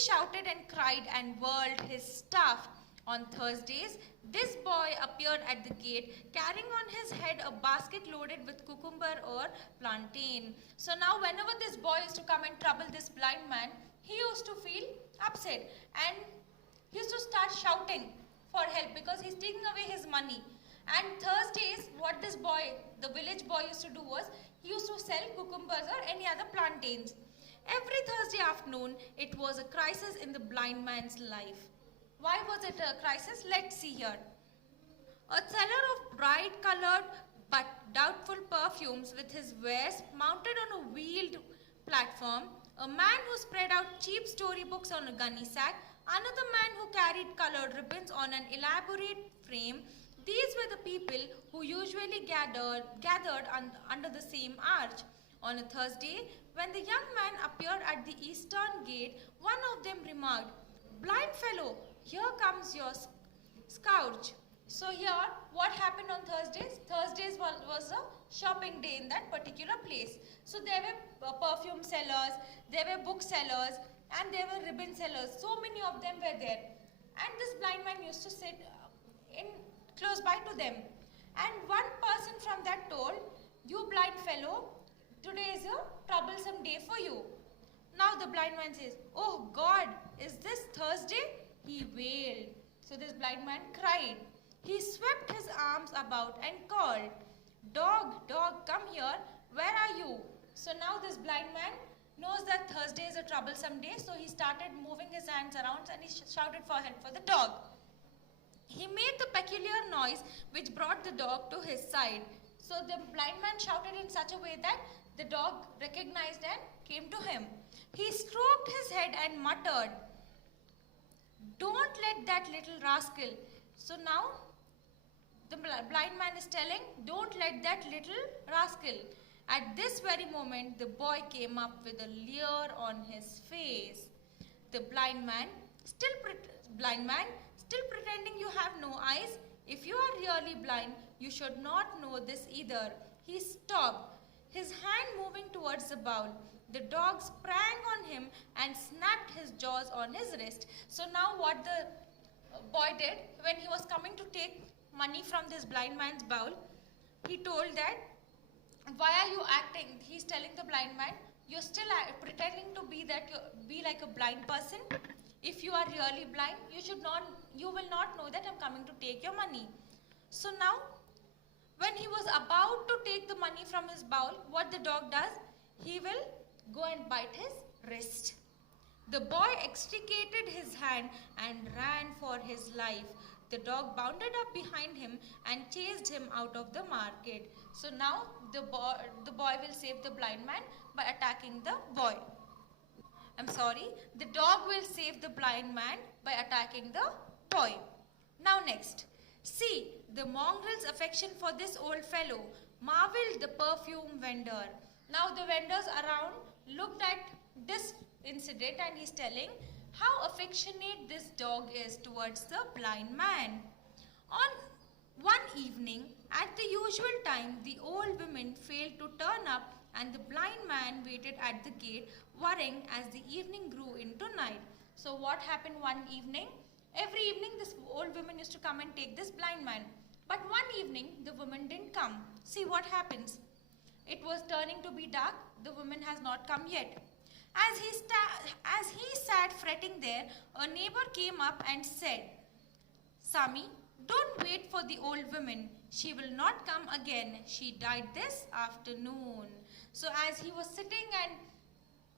shouted and cried and whirled his staff. On Thursdays, this boy appeared at the gate carrying on his head a basket loaded with cucumber or plantain. So now whenever this boy used to come and trouble this blind man, he used to feel upset and he used to start shouting for help because he's taking away his money. And Thursdays, what this boy, the village boy, used to do was he used to sell cucumbers or any other plantains. Every Thursday afternoon, it was a crisis in the blind man's life. Why was it a crisis? Let's see here. A seller of bright colored but doubtful perfumes with his wares mounted on a wheeled platform, a man who spread out cheap storybooks on a gunny sack, another man who carried colored ribbons on an elaborate frame. These were the people who usually gathered under the same arch. On a Thursday, when the young man appeared at the eastern gate, one of them remarked, "Blind fellow, here comes your scourge." So here, what happened on Thursdays? Thursdays was a shopping day in that particular place. So there were perfume sellers, there were book sellers, and there were ribbon sellers. So many of them were there. And this blind man used to sit in close by to them. And one person from that told, "You blind fellow, today is a troublesome day for you." Now the blind man says, "Oh God, is this Thursday?" He wailed. So this blind man cried. He swept his arms about and called, "Dog, dog, come here. Where are you?" So now this blind man knows that Thursday is a troublesome day. So he started moving his hands around and he shouted for help for the dog. He made the peculiar noise which brought the dog to his side. So the blind man shouted in such a way that the dog recognized and came to him. He stroked his head and muttered, "Don't let that little rascal." So now the blind man is telling, "Don't let that little rascal." At this very moment, the boy came up with a leer on his face. The blind man, still pretending you have no eyes, "If you are really blind, you should not know this either." He stopped, his hand moving towards the bowl. The dog sprang on him and snapped his jaws on his wrist. So now what the boy did, when he was coming to take money from this blind man's bowl, he told that, "Why are you acting?" He's telling the blind man, "You're still pretending to be like a blind person. If you are really blind, you will not know that I'm coming to take your money." So now, when he was about to take the money from his bowl, what the dog does, he will go and bite his wrist. The boy extricated his hand and ran for his life. The dog bounded up behind him and chased him out of the market. So now the boy will save the blind man by attacking the boy. The dog will save the blind man by attacking the boy. Now next, see the mongrel's affection for this old fellow, marveled the perfume vendor. Now the vendors around looked at this incident and he's telling how affectionate this dog is towards the blind man. On one evening, at the usual time, the old woman failed to turn up and the blind man waited at the gate, worrying as the evening grew into night. So what happened one evening? Every evening this old woman used to come and take this blind man. But one evening the woman didn't come. See what happens. It was turning to be dark. The woman has not come yet. As he sat fretting there, a neighbor came up and said, "Sami, don't wait for the old woman. She will not come again. She died this afternoon." So as he was sitting and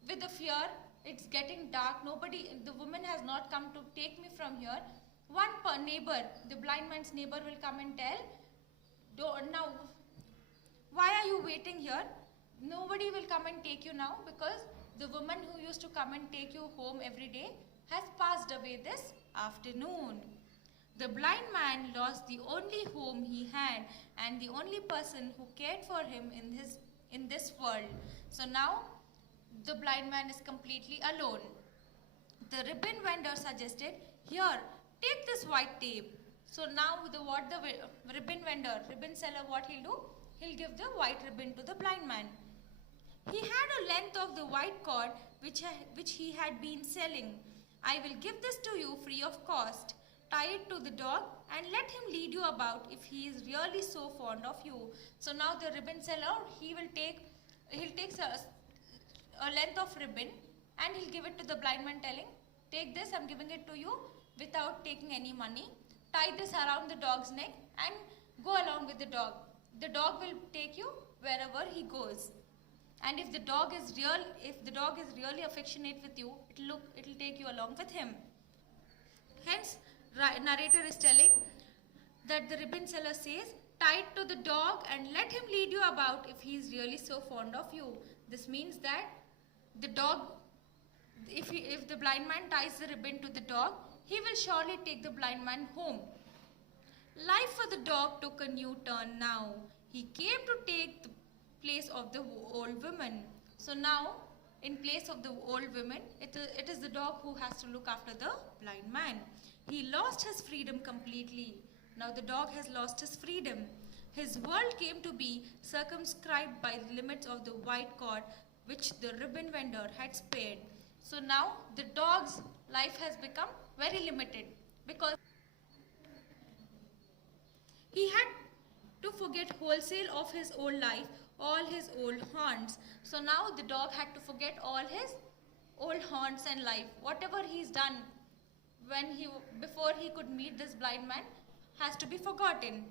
with the fear, it's getting dark, the woman has not come to take me from here. One neighbor, the blind man's neighbor will come and tell, "Now, why are you waiting here? Nobody will come and take you now because the woman who used to come and take you home every day has passed away this afternoon." The blind man lost the only home he had and the only person who cared for him in this world. So now the blind man is completely alone. The ribbon vendor suggested, "Here, take this white tape." So now the ribbon seller, what he'll do? He'll give the white ribbon to the blind man. He had a length of the white cord which he had been selling. I will give this to you free of cost. Tie it to the dog and let him lead you about if he is really so fond of you. So now the ribbon seller, he'll take a length of ribbon and he'll give it to the blind man telling, take this, I'm giving it to you without taking any money. Tie this around the dog's neck and go along with the dog. The dog will take you wherever he goes. And if the dog is really affectionate with you, it'll take you along with him. Hence, narrator is telling that the ribbon seller says, tie it to the dog and let him lead you about if he is really so fond of you. This means that the dog, if the blind man ties the ribbon to the dog, he will surely take the blind man home. Life for the dog took a new turn now. He came to take the place of the old woman. So now, in place of the old woman, it is the dog who has to look after the blind man. He lost his freedom completely. Now the dog has lost his freedom. His world came to be circumscribed by the limits of the white cord which the ribbon vendor had spared. So now the dog's life has become very limited because he had to forget wholesale of his old life, all his old haunts. So now the dog had to forget all his old haunts and life. Whatever he's done before he could meet this blind man has to be forgotten.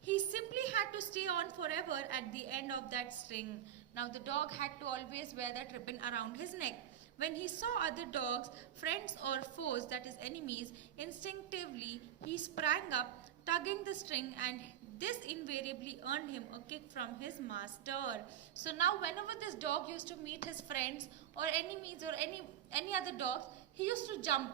He simply had to stay on forever at the end of that string. Now the dog had to always wear that ribbon around his neck. When he saw other dogs, friends or foes, that is enemies, instinctively he sprang up, tugging the string, and this invariably earned him a kick from his master. So now whenever this dog used to meet his friends or enemies or any other dogs, he used to jump.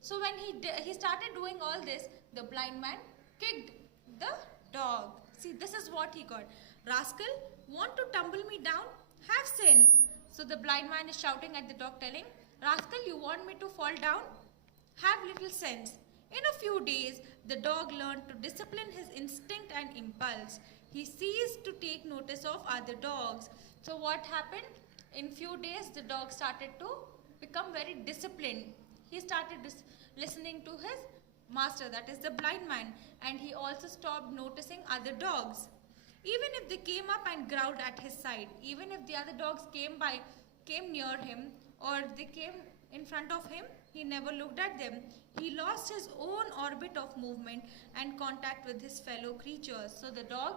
So when he started doing all this, the blind man kicked the dog. See, this is what he got. Rascal, want to tumble me down? Have sense. So the blind man is shouting at the dog telling, Rascal, you want me to fall down? Have little sense. In a few days, the dog learned to discipline his instinct and impulse. He ceased to take notice of other dogs. So what happened? In few days, the dog started to become very disciplined. He started listening to his master, that is the blind man, and he also stopped noticing other dogs. Even if they came up and growled at his side, even if the other dogs came near him or they came in front of him, he never looked at them. He lost his own orbit of movement and contact with his fellow creatures. So the dog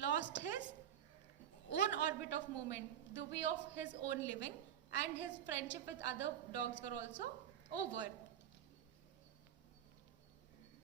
lost his own orbit of movement, the way of his own living, and his friendship with other dogs were also over.